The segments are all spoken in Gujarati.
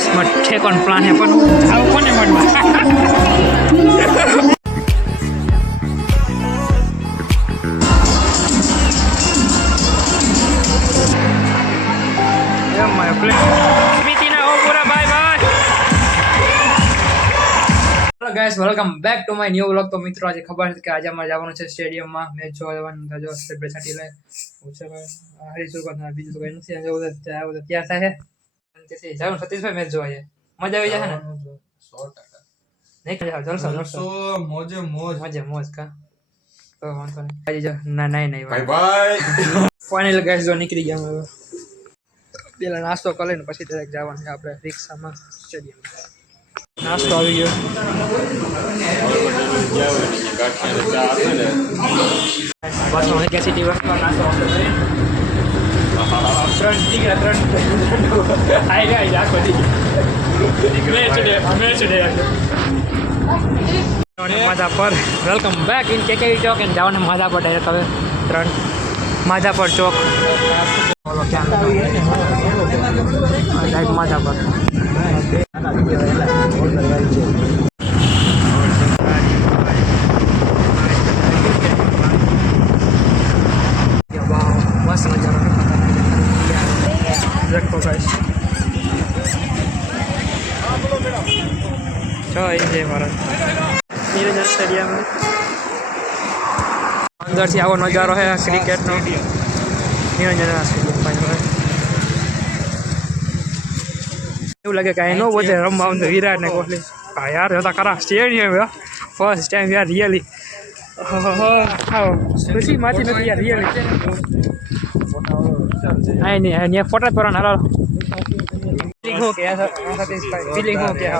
इसमें ठेकन प्लान है पर आओ कोने मनमा guys welcome back to my new vlog. तो मित्रों आज खबर है कि आज हमारे जवान है स्टेडियम में मैच જોવાનું था जो सेलिब्रेट छाटी ले पूछे हरीशु को ना बीजू तो कहीं नहीं जो उधर क्या था है कैसे जाऊं सतीश भाई मैच જોવા है मजा આવી જાય ને 100% नहीं क्या जलसा जलसा मौजे मौज का तो वांधो नहीं आज जो ना नहीं बाय बाय फाइनल गाइस जो નીકળી ગયા હવે પેલા નાસ્તો કરી લઈને પછી ડાયરેક્ટ જવાનું છે આપણે રિક્ષામાં સ્ટેડિયમ નાસ્તો આવી ગયો બસ મને કે સિટી વર્ક નાસ્તો ત્રણ આઈ ગયા આખો દી મેચ ડે માધા પર welcome back in KKV Chowk and જવાનું માધા પર ડાયરેક્ટ હવે 3 માધા પર ચોક બોલો ક્યાં ડાયરેક્ટ માધા પર मस्त नजारा देखो गाइस जय भारत निरंजन स्टेडियम अंदर से आवो नजारो है क्रिकेट नो निरंजन स्टेडियम એવું લાગે કે એનો બોજે રમવા વિરાટ ને કોહલી હા યાર હતા ખરા સ્ટેડિયમ ફર્સ્ટ ટાઈમ યાર રિયલી ખુશી માથી નથી યાર રિયલી नहीं फोटो पर ना फीलिंग हो क्या फीलिंग हो क्या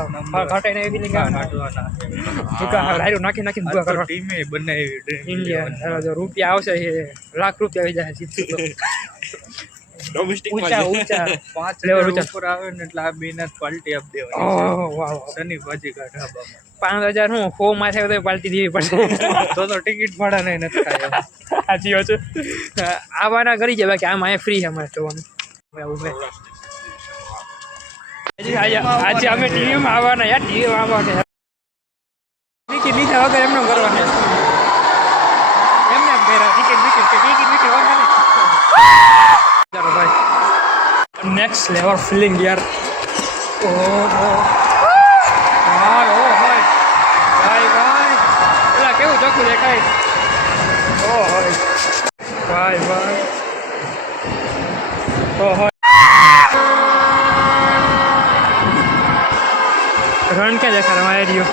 घाटे ने फीलिंग का हारो नाखी नाखी बुआ करो टीम में बनाई इंडिया जो रुपया आवશે लाख रुपया આવી જાય જીતું તો ડોમેસ્ટિક માં ઊંચા 5 લેવલ ઉપર આવે ને એટલે આ બેનત પાર્ટી આપ દેવાની ઓહ વાહ સની ભાજી કા ઢાબા 5000 હું ફો માં થાય તો પાર્ટી દેવી પડશે તો ટિકિટ ભાડા નહીં નથી થાય સાચી વાત છે આવાના કરી જાય બાકી આમ અહીંયા ફ્રી અમારે જોવાનું આજે અમે ટીવીમાં આવવાના યાર ટીવીમાં આવવાના ટિકિટ લીધા વગર એમનો કરવાના એમને કર્યા ટિકિટ વાગવાની ચાલો ભાઈ નેક્સ્ટ લેવલ ફીલિંગ યાર ઓહો ભાઈ પેલા કેવું ચોખ્ખું દેખાય ભાઈ ઓહો रण क्या देखा रहा है रियो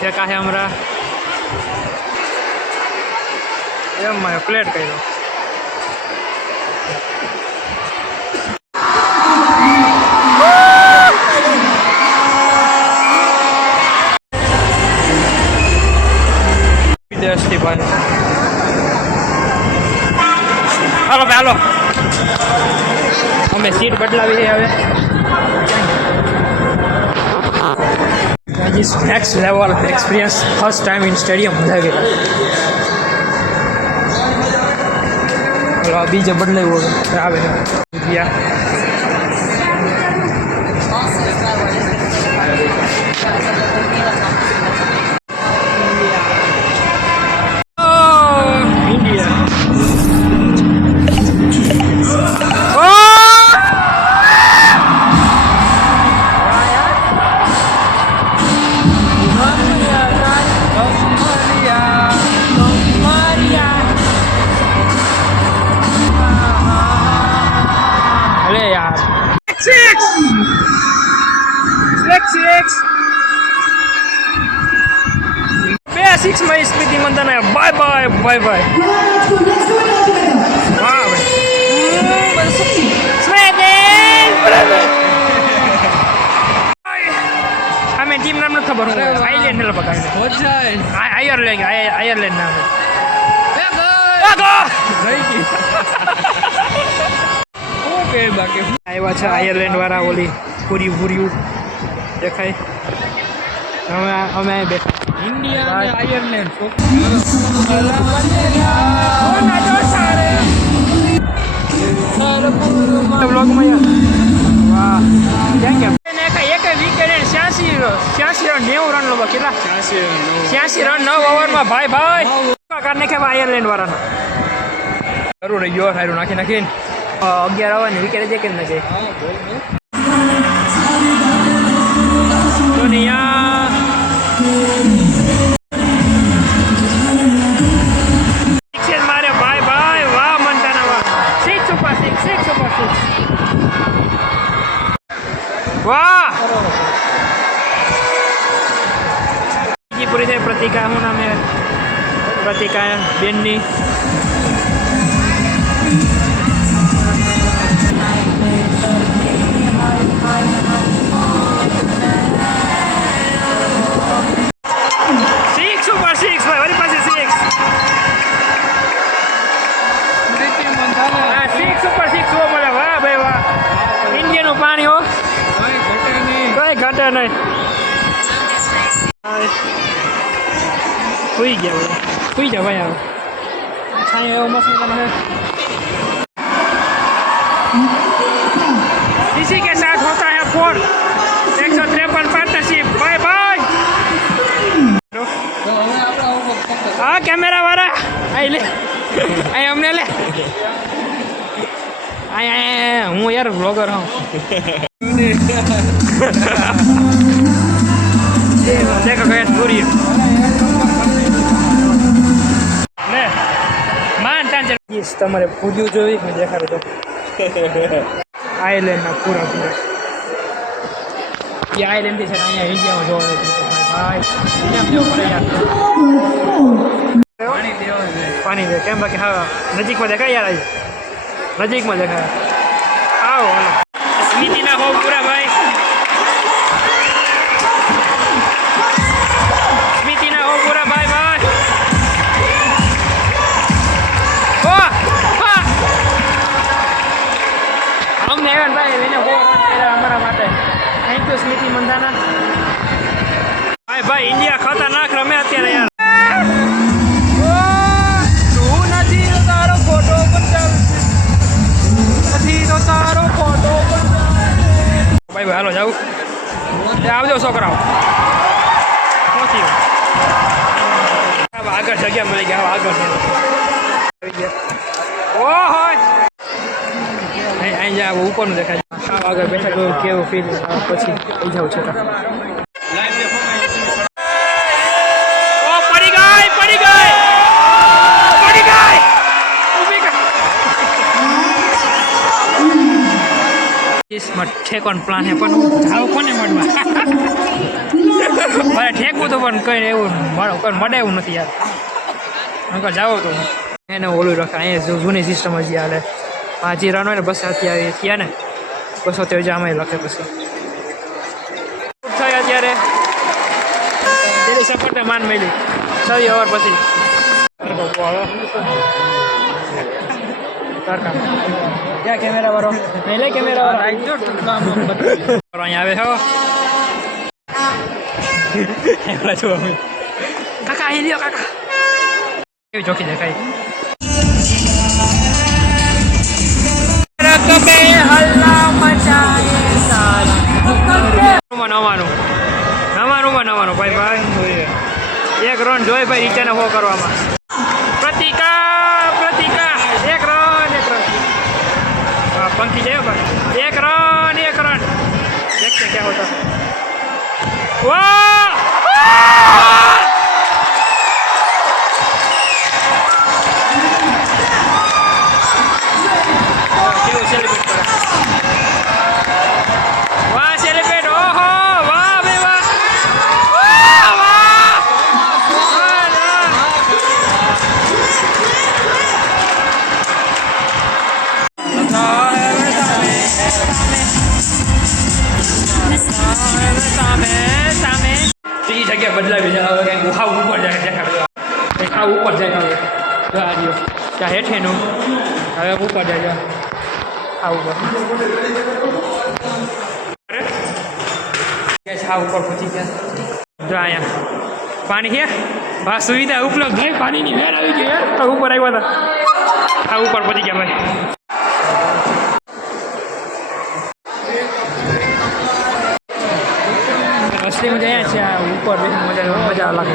फेंका है हमारा मैं प्लेट कर हालो हालो अमे सीट बदलावी है हवे next level experience first time in stadium मजा गई बीजे बदले वो आवे सिक्स में स्मृति मंदन है बाय बाय बाय बाय हमें टीम नाम न खबर हो आयरलैंड ने पकड़ आयरलैंड नाम ભાગો નહીં ગઈ ઓકે બાકી આવ્યા છે આયર્લેન્ડ વાળા ઓલી પૂરી પૂર્યું દેખાય અમે અમે અહીં બેઠા ઇન્ડિયા અને આયર્લેન્ડ બ્લોગમાં વાહ કેમ કેમ એક વિકેટ 86 રન 90 રન લોકો કેટલા 86 રન 9 ઓવરમાં ભાઈ કારણે કે આયર્લેન્ડ વાળાના જરૂર રહી ગયો સારું નાખીને 11 આવવાની વિકેટ જ કેમ ના જાય દુનિયા સિક્સ મારે ભાઈ વાહ મંતાના વાહ 6 સુપર 6 વાહ પૂરી થઈ પ્રતિકા હું નામે પ્રતિકા બેનની પાણી હો કઈ ઘટે નહીં સુઈ ગયા સુઈ જા ભાઈ છાંયો એવો મસ્ત है इसी के साथ होता है फोन 153 पार्टनरशिप बाय बाय हाँ कैमरा वाला आई ले आई हमने ले હું યાર બ્લોગર હું દેખો ગેસ પૂરી લે માન તાંજર તમારે પૂજ્યું જોઈ મેં દેખાડો તો આયર્લેન્ડના પૂરા એ આયર્લેન્ડ છે અહીંયા ઇન્ડિયામાં જોવા ભાઈ એમ જેવું પડે યાર પાણી દે કેમ બાકી હા નજીકમાં દેખાય યાર નજીકમાં દેખાય આવો હાલો સ્મિતિના હો પૂરા ભાઈ સ્મિતિના હો પૂરા ભાઈ ઓ હા અમને એવન ભાઈ એને હો અમારા માટે થેન્ક યુ સ્મિતિ મંદાના ભાઈ ઇન્ડિયા ખતરનાક રમે અત્યારે યાર ભાઈ હાલો જાઉં આવજો છોકરાઓ પહોંચી આગળ જગ્યા મળી ગયા આગળ ઓહો અહીં જા ઉપરનું દેખાય આગળ બેઠા તો કેવું ફીલ પછી આવી જાઉં છે ઠેકોન પ્લાન હે પણ જાવ કોને મળવા મારે ઠેકવું તો પણ કઈ એવું મળે એવું નથી યાર અંકલ જાઓ તો એને ઓલું રખે અહીંયા જૂની સિસ્ટમ હજી હાલે હાજી રન હોય ને બસ અત્યારે થયા ને બસ અત્યારે જ આમાં લખે પછી થાય અત્યારે દિલ્હી સપોર્ટને માન મળી 6 ઓવર પછી ક્યાં કેમેરા વાળો પહેલે કેમેરા વાળો અહીંયા આવે છો કાકા અહીં લ્યો કાકા કેવી ચોખી દેખાય નવાનું ભાઈ એક રન જોઈ ભાઈ રીચાને હો કરવામાં પ્રતિકા એક રન पंखी जाए एक रन देखते क्या होता वाह सेलिब्रेट ओहो वाह बे वाह ત્રીજી જગ્યા બદલાવી જાય હવે કંઈક ઉહાવ ઉપર જાય દેખાડો કંઈક આ ઉપર જાય હવે ત્યાં હેઠેનું હવે ઉપર જાય આ ઉપર આ ઉપર પૂછી ગયા જો અહીંયા પાણી છે બસ સુવિધા ઉપલબ્ધ ભાઈ પાણીની વેર આવી ગઈ તો ઉપર આવ્યા હતા આ ઉપર પહોંચી ગયા ભાઈ અસલી મજા અહીંયા છે આ ઉપર મજા લાગે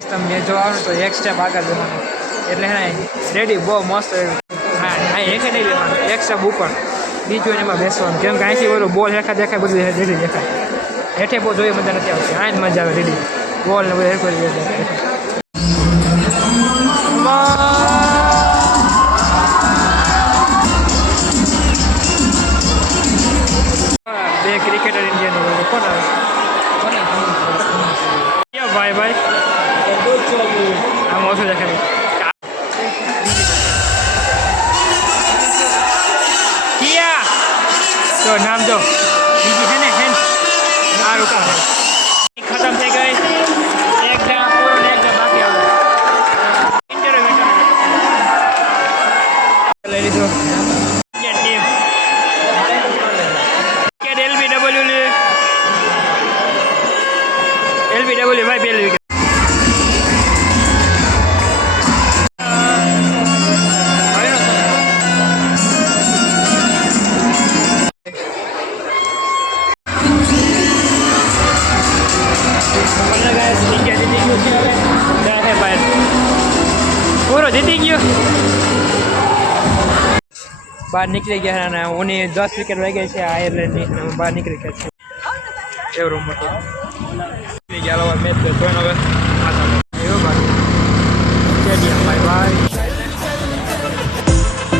તમને જો આવે તો એક સ્ટેપ આગળ જવાનું એટલે હે રેડી બહુ મસ્ત હા એક નહીં લેવાનું એક સ્ટેપ ઉપર બીજું એમાં બેસવાનું કેમ કે અહીંથી બોલું બોલ દેખાય દેખાય બધું રેડી દેખાય હેઠે બહુ જોઈએ મજા નથી આવતી આ જ મજા આવે રેડી બોલ ને બધું હેઠ બે ક્રિકેટર ઇન્ડિયન કોણ આવે ભાઈ ભાઈ આમ ઓછું દેખાય કિયા તો નામ જો બીજી છે ને સારું કામ ખતમ થઈ ગઈ એક જણા પૂરો ને એક જણા બાકી આવે ઇન્ટરવ્યુ લઈ લીધો ટીમ એલબીડબલ્યુ ભાઈ પહેલી વિકેટ પૂરો જીતી ગયો બહાર નીકળી ગયા અને ઓની 10 વિકેટ વાગી છે આયર્લેન્ડની બહાર નીકળી ગયા છે એવરો મોટો ગયા મેચ જોઈને હવે એવો બાય સ્ટેડિયમ બાય બાય